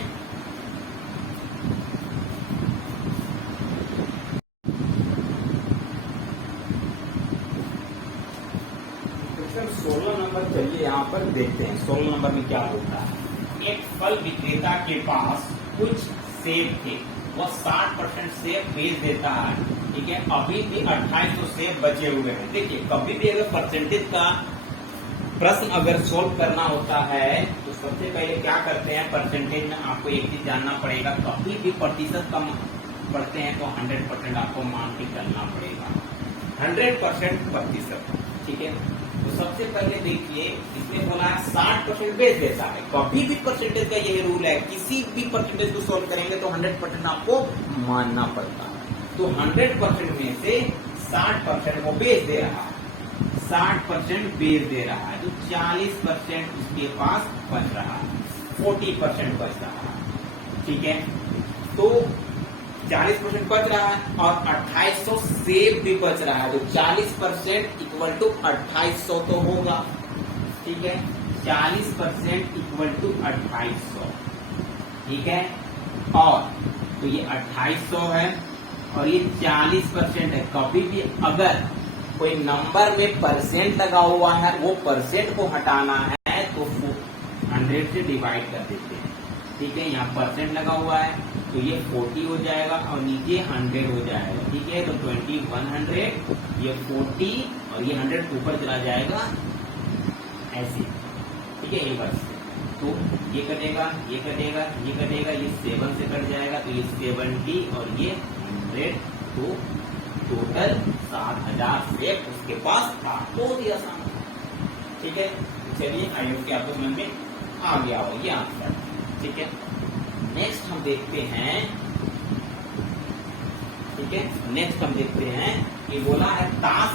क्वेश्चन 16 नंबर चलिए यहाँ पर देखते हैं, 16 नंबर में क्या होता है। एक फल विक्रेता के पास कुछ सेब थे, वह 60% सेब बेच देता है, ठीक है। अभी भी 2800 सेब बचे हुए हैं। देखिए कभी भी अगर परसेंटेज का प्रश्न अगर सोल्व करना होता है तो सबसे पहले क्या करते हैं, परसेंटेज में आपको एक चीज जानना पड़ेगा, कभी भी प्रतिशत कम पढ़ते हैं तो 100% आपको मान के चलना पड़ेगा, 100% प्रतिशत, ठीक है। तो सबसे पहले देखिए इसने बोला 60% बेच देता है, कभी भी परसेंटेज का यही रूल है, किसी भी परसेंटेज को सोल्व करेंगे तो 100% आपको मानना पड़ता है। तो 100% में से 60% वो बेच दे रहा है, 60% बेच दे रहा है, तो 40% उसके पास बच रहा है, 40% बच रहा है, ठीक है। तो 40% बच रहा है और 2800 सेब भी बच रहा है, तो 40% इक्वल टू 2800 तो होगा, ठीक है। 40% इक्वल टू 2800, ठीक है। और तो ये 2800 है और ये 40% है। कभी भी अगर कोई नंबर में परसेंट लगा हुआ है, वो परसेंट को हटाना है तो 100 से डिवाइड कर देते हैं, ठीक है। यहाँ परसेंट लगा हुआ है तो ये 40 हो जाएगा और नीचे 100 हो जाएगा, ठीक है। तो 20 100, ये 40 और ये 100 ऊपर चला जाएगा ऐसे, ठीक है। ये बस तो ये कटेगा ये कटेगा ये कटेगा, ये 7 से कट जाएगा, तो ये 70 और ये 100, तो टोटल 7000 सेब उसके पास था। बहुत ही आसान, ठीक है। चलिए आई होप कि आपको समझ में आ गया हो ये आंसर, ठीक है। नेक्स्ट हम देखते हैं, ठीक है। नेक्स्ट हम देखते हैं कि बोला है ताश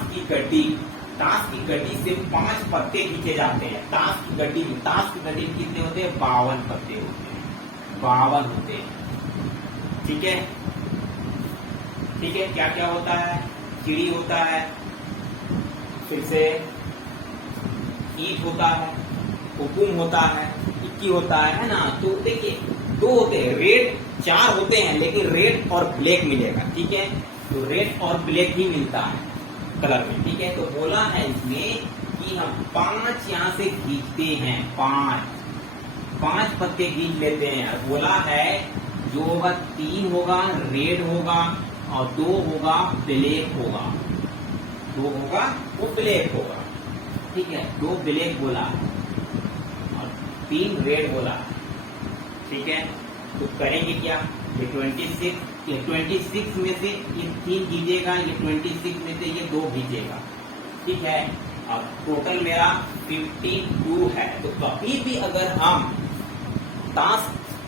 ताश की गड्डी से 5 पत्ते खींचे जाते हैं। ताश की गड्डी में कितने होते हैं? 52 पत्ते होते हैं, 52 होते हैं। ठीक है, ठीक है। क्या क्या होता है? चिड़ी होता है, फिर से ईट होता है, हुकुम होता है, इक्की होता है ना। तो देखिए 2 होते हैं, रेड 4 होते हैं, लेकिन रेड और ब्लैक मिलेगा। ठीक है, तो रेड और ब्लैक ही मिलता है कलर में। ठीक है, तो बोला है इसमें कि हम 5 यहाँ से खींचते हैं, 5 पत्ते खींच लेते हैं। और बोला है जो होगा 3 होगा रेड होगा और 2 होगा ब्लैक होगा, 2 होगा वो ब्लैक होगा। ठीक है, 2 ब्लैक बोला और 3 रेड बोला। ठीक है, तो करेंगे क्या? ये 26 में से ये 3 खींचेगा, ये 26 में से ये 2 खींचेगा। ठीक है, और टोटल मेरा 52 है। तो कभी भी अगर हम ताश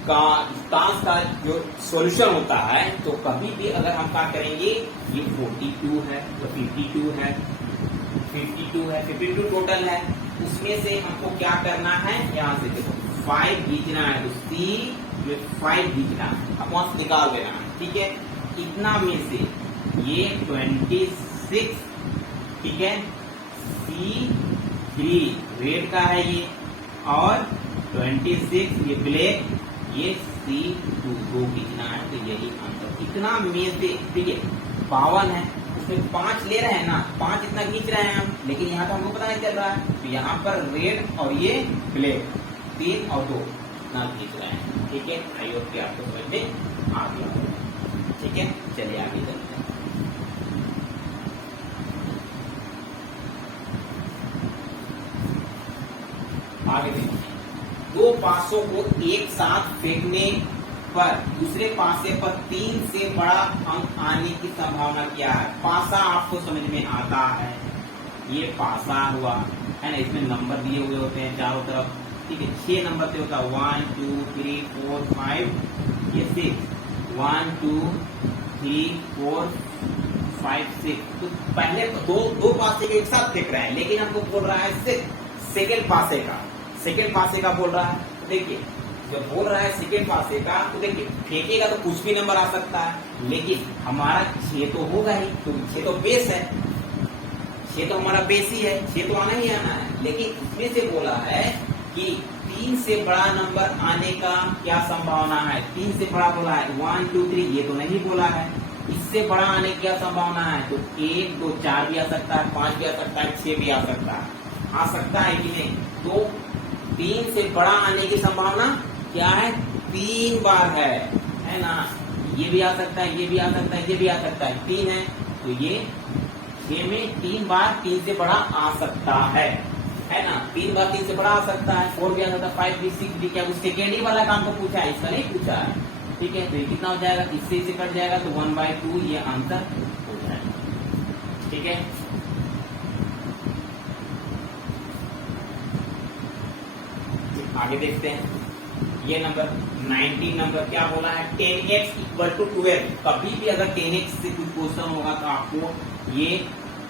का जो सॉल्यूशन होता है, तो कभी भी अगर हम क्या करेंगे, ये 42 है तो 52 है, 52 टोटल है। उसमें से हमको क्या करना है? यहाँ से देखो 5 खींचना है, तो C में 5 खींचना है, अब वहां से निकाल देना है। ठीक है, इतना में से ये 26, ठीक है, C3 रेड का है ये, और 26 ये ब्लैक, ये C2 2 खींचना है। तो यही आंसर। इतना में से देखिए 52 है, उसमें 5 ले रहे हैं ना, 5 इतना खींच रहे हैं हम, लेकिन यहाँ तो हमको पता नहीं चल रहा है। तो यहाँ पर रेड और ये ब्लैक 3 और 2 ना खींच रहे हैं। ठीक है, आई होप कि आपको समझ में आ गया। ठीक है, चलिए आगे चलते हैं। आगे देखिए, 2 पासों को एक साथ फेंकने पर दूसरे पासे पर 3 से बड़ा अंक आने की संभावना क्या है? पासा आपको समझ में आता है, ये पासा हुआ है ना, इसमें नंबर दिए हुए होते हैं चारों तरफ। ठीक है, 6 नंबर से होता है, 1 2 3 4 5, ये 6, 1 2 3 4 5 6। तो पहले दो पासे के एक साथ फेंक रहे हैं, लेकिन हमको बोल रहा है सेकेंड पासे का बोल रहा है। तो देखिए जब बोल रहा है सेकेंड पासे का, तो देखिए फेंकेगा तो कुछ भी नंबर आ सकता है, लेकिन हमारा 6 तो होगा ही, तो 6 तो बेस है, 6 तो हमारा बेस ही है, 6 तो आना ही आना है। लेकिन इसमें से बोला है कि 3 से बड़ा नंबर आने का क्या संभावना है? 3 से बड़ा बोला है, 1 2 3, ये तो नहीं बोला है। इससे बड़ा आने की क्या संभावना है? तो 1 2 4 भी आ सकता है, 5 भी आ सकता है, 6 भी आ सकता है कि नहीं? तो 3 से बड़ा आने की संभावना क्या है? 3 बार है ना। ये भी आ सकता है, ये भी आ सकता है, ये भी आ सकता है, 3 है, तो ये 6 में 3 बार 3 से बड़ा आ सकता है ना। 3 बार 3 से बड़ा आ सकता है, 4 भी आ सकता है, 5 भी 6 भी। क्या सेकेंड ही वाला काम को पूछा है, इसका नहीं पूछा है। ठीक है, तो ये कितना हो जाएगा? इससे इसे कट जाएगा, तो 1/2 ये आंसर हो जाएगा। ठीक है, आगे देखते हैं। ये नंबर 19 नंबर क्या बोला है? 10x = 12। कभी भी अगर 10x से कुछ क्वेश्चन होगा तो आपको ये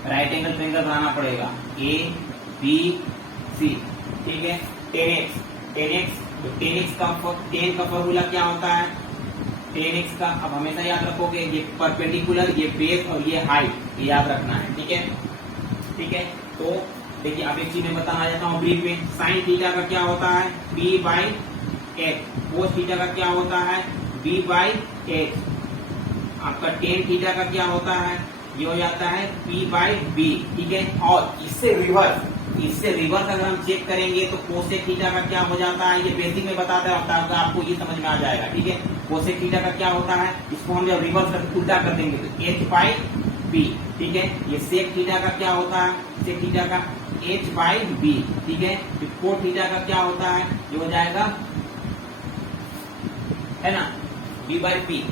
राइट एंगल ट्रायंगल बनाना पड़ेगा, A B C। ठीक है, 10x तो 10x का 10 का फॉर्मूला क्या होता है? 10x का अब हमेशा याद रखोगे, ये परपेंडिकुलर, ये बेस और ये हाइट, ये याद रखना है। ठीक है, ठीक है। तो देखिए अब एक चीज मैं बताना चाहता हूँ ब्रीफ में। साइन थीटा का क्या होता है? B/x। कोस थीटा का क्या होता है? B/h। आपका टेन थीटा का क्या होता है? ये हो जाता है P/b। ठीक है, और इससे रिवर्स अगर हम चेक करेंगे तो कोसेक थीटा का क्या हो जाता है? ये बेसिक में बताता है, आपको ये समझ में आ जाएगा। ठीक है, कोसेक थीटा का क्या होता है? इसको हम जब रिवर्स करके उल्टा कर देंगे तो H/b। ठीक है, ये सेक थीटा का क्या होता है? सेक थीटा का H/b। ठीक है, फिर कोट थीटा का क्या होता है? ये हो जाएगा, है ना, B/p।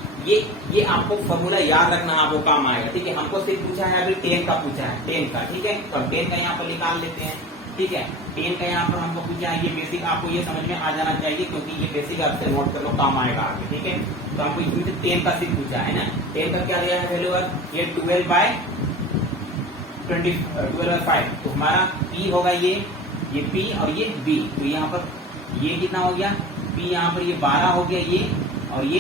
ये आपको फॉर्मूला याद रखना, आपको काम आएगा। ठीक है, हमको सिर्फ पूछा है अभी 10 का पूछा है, 10 का। ठीक है, तो 10 का यहाँ पर निकाल लेते हैं। ठीक है, 10 का यहाँ पर हमको पूछा है, ये बेसिक आपको ये समझ में आ जाना चाहिए, क्योंकि ये बेसिक आपसे नोट कर लो, काम आएगा आगे। ठीक है, तो हमको इसमें से 10 का सिर्फ पूछा है ना। 10 का क्या दिया है वैल्यू? ये 12/12 12/5, तो हमारा P होगा ये P और ये B, तो यहाँ पर ये कितना हो गया P, यहाँ पर ये 12 हो गया ये, और ये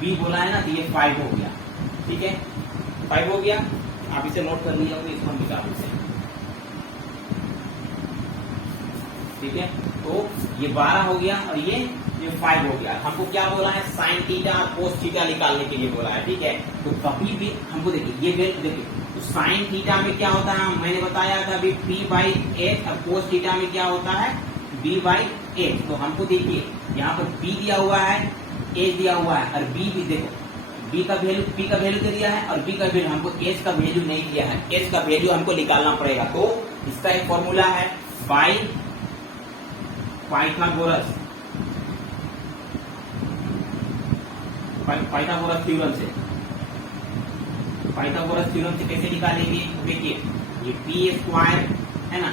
B बोला है ना, तो ये 5 हो गया। ठीक है, 5 हो गया, आप इसे नोट कर लीजिए, इसको हम निकाल लेते हैं। ठीक है, तो ये 12 हो गया और ये 5 हो गया। हमको क्या बोला है, साइन थीटा और कोस थीटा निकालने के लिए बोला है। ठीक है, तो कभी भी हमको देखिए ये वैल्यू देखिए, तो साइन थीटा में क्या होता है, मैंने बताया था अभी P/H, और कोस थीटा में क्या होता है B/H। तो हमको देखिए यहाँ पर B दिया हुआ है, H दिया हुआ है, और B भी देखो, B का वैल्यू P का वैल्यू दिया है, और B का वैल्यू हमको H का वैल्यू नहीं दिया है, H का वैल्यू हमको निकालना पड़ेगा। तो इसका एक फॉर्मूला है बाई पाइथागोरस थ्योरम से कैसे निकालेंगे, देखिए ये बी स्क्वायर है ना,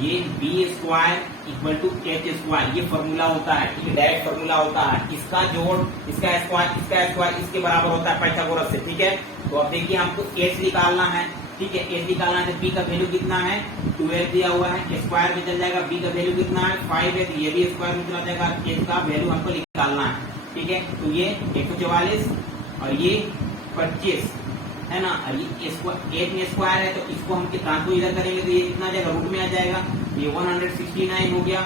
ये B square equal to H square, ये फॉर्मूला होता है। ठीक है, डायरेक्ट फॉर्मूला होता है, इसका जोड़ इसका स्क्वायर इसके बराबर होता है पाइथागोरस से। ठीक है, तो अब देखिए हमको एच निकालना है। ठीक है, एच निकालना है, तो बी का वैल्यू कितना है 12 दिया हुआ है, स्क्वायर में चल जाएगा, बी का वैल्यू कितना है 5 है, तो ये भी स्क्वायर में चला जाएगा, एच का वैल्यू हमको निकालना है। ठीक है, तो ये 144 और ये 25 है ना, और ये एच में स्क्वायर है, तो इसको हम ट्रांसफर इधर करेंगे तो ये कितना आ जाएगा, रूट में आ जाएगा, ये 169 हो गया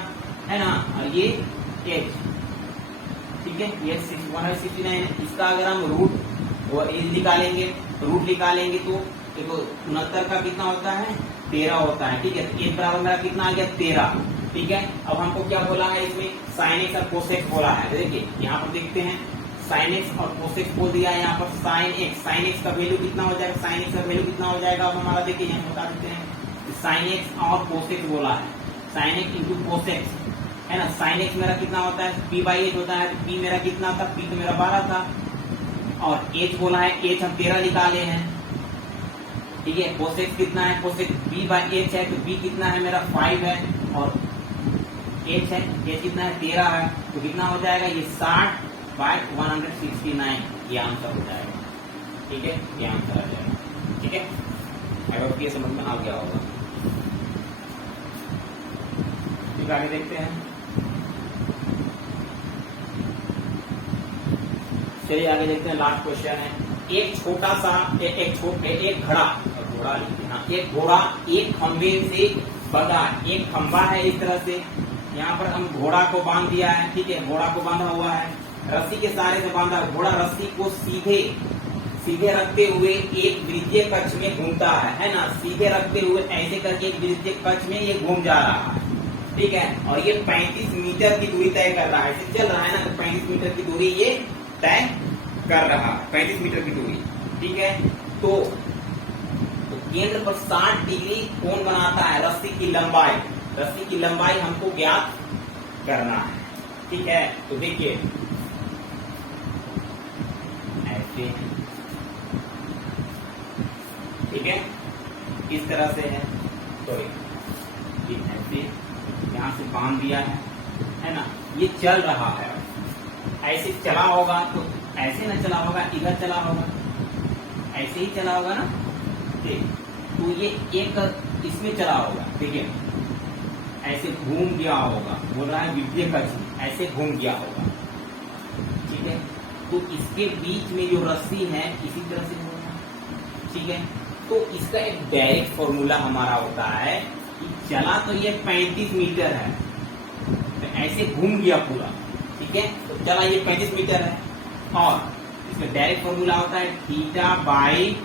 है ना, और ये एच। ठीक है, ये 169 है, इसका अगर हम रूट और एच निकालेंगे, रूट निकालेंगे तो देखो 69 का कितना होता है 13 होता है। ठीक है, तो एक बराबर मेरा कितना आ गया 13। ठीक है, अब हमको क्या बोला है इसमें, साइन एक्स और कोसेक्स बोला है। देखिए यहाँ पर देखते हैं, साइन एक्स और कोसेक्स बोल दिया है, यहाँ पर साइन एक्स का वैल्यू कितना हो जाएगा, साइन एक्स का वैल्यू कितना हो जाएगा, अब हमारा देखिए यहाँ बता देते हैं, साइन एक्स और कोसेक्स बोला है, साइन एक्स इंटू कोसेक्स है ना। साइन एक्स मेरा कितना होता है P/H होता है, तो P मेरा कितना था, P तो मेरा 12 था, और H बोला है, H हम 13 निकाले हैं। ठीक है, कोसेक्स कितना है, कोसेक्स B/H है, तो B कितना है मेरा 5 है, और H है, H कितना है 13 है, तो कितना हो जाएगा ये 60/169, ये आंसर हो जाएगा। ठीक है, ये आंसर आ जाएगा। ठीक है, अगर ये समझ में आ गया होगा। ठीक, आगे देखते हैं, चलिए आगे देखते हैं, लास्ट क्वेश्चन है, एक छोटा सा एक घोड़ा लिखते हैं, एक घोड़ा एक खंभे से बंधा, एक खंभा है इस तरह से, यहाँ पर हम घोड़ा को बांध दिया है। ठीक है, घोड़ा को बांधा हुआ है, रस्सी के सहारे से बांधा, घोड़ा रस्सी को सीधे रखते हुए एक वृत्तीय कक्ष में घूमता है ना, सीधे रखते हुए ऐसे करके एक वृत्तीय कक्ष में ये घूम जा रहा है। ठीक है, और ये 35 मीटर की दूरी तय कर रहा है, ऐसे चल रहा है ना, तो 35 मीटर की दूरी ये तय कर रहा है, 35 मीटर की दूरी। ठीक है, तो केंद्र पर 60 डिग्री कोण बनाता है रस्सी की लंबाई हमको ज्ञात करना है। ठीक है, तो देखिए ऐसे, ठीक है, इस तरह से है, सॉरी ऐसे यहाँ से बांध दिया है ना, ये चल रहा है, ऐसे चला होगा तो ऐसे न चला होगा, इधर चला होगा, ऐसे ही चला होगा ना, ठीक, तो ये एक इसमें चला होगा, ठीक है, ऐसे घूम गया होगा, बोल रहा है विद्युत कक्ष ऐसे घूम गया होगा। ठीक है, तो इसके बीच में जो रस्सी है इसी तरह से होगा। ठीक है, तो इसका एक डायरेक्ट फॉर्मूला हमारा होता है कि चला तो ये 35 मीटर है, तो ऐसे घूम गया पूरा। ठीक है, तो चला ये 35 मीटर है, और इसका डायरेक्ट फॉर्मूला होता है थीटा बाई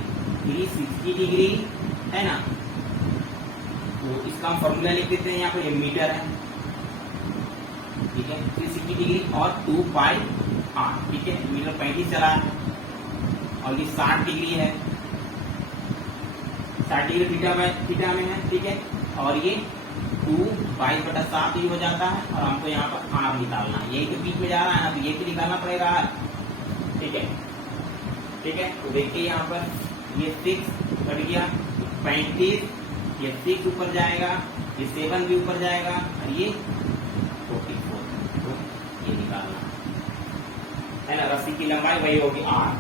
360 डिग्री, है ना। तो इसका हम फॉर्मूला लिख देते हैं, यहाँ पर ये मीटर है, ठीक है, 360 डिग्री और 2 पाई r। ठीक है, मीटर 35 चला है, और ये 60 डिग्री है, 60 डिग्री थीटा में है। ठीक है, और ये 2/7 ही हो जाता है, और हमको यहाँ पर r निकालना है, यही तो बीच में जा रहा है ना, तो ये भी निकालना पड़ेगा। ठीक है, ठीक है, तो देखिए यहाँ पर ये 6 कट गया, 35, ये 6 ऊपर जाएगा, ये 7 भी ऊपर जाएगा, और ये 44, तो ये निकालना है ना, रस्सी की लंबाई वही होगी r।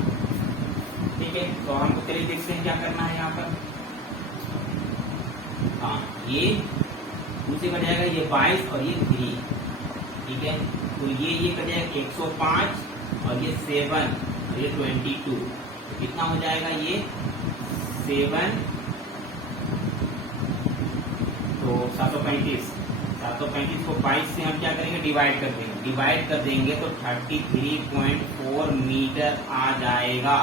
ठीक है, तो हमको चलिए देखते हैं क्या करना है यहाँ पर। हाँ ये 2 से कट जाएगा, ये 22 और ये 3, ठीक है। तो ये कट जाएगा 105 और ये 7 और ये 22, तो कितना हो जाएगा ये 7, तो 735 को 22 से हम क्या करेंगे, डिवाइड कर देंगे तो 33.4 मीटर आ जाएगा,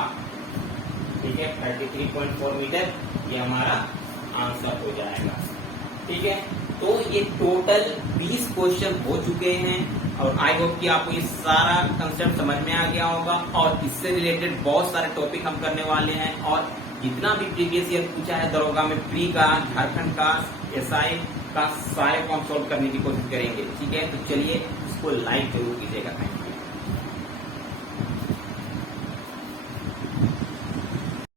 ठीक है। 33.4 मीटर ये हमारा आंसर हो जाएगा, ठीक है। तो ये टोटल 20 क्वेश्चन हो चुके हैं और आई होप कि आपको ये सारा कंसेप्ट समझ में आ गया होगा। और इससे रिलेटेड बहुत सारे टॉपिक हम करने वाले हैं और जितना भी प्रीवियस ईयर पूछा है दरोगा में प्री का, झारखंड का, एसआई का, सारे फॉर्म सॉल्व करने की कोशिश करेंगे, ठीक है। तो चलिए इसको लाइक जरूर कीजिएगा।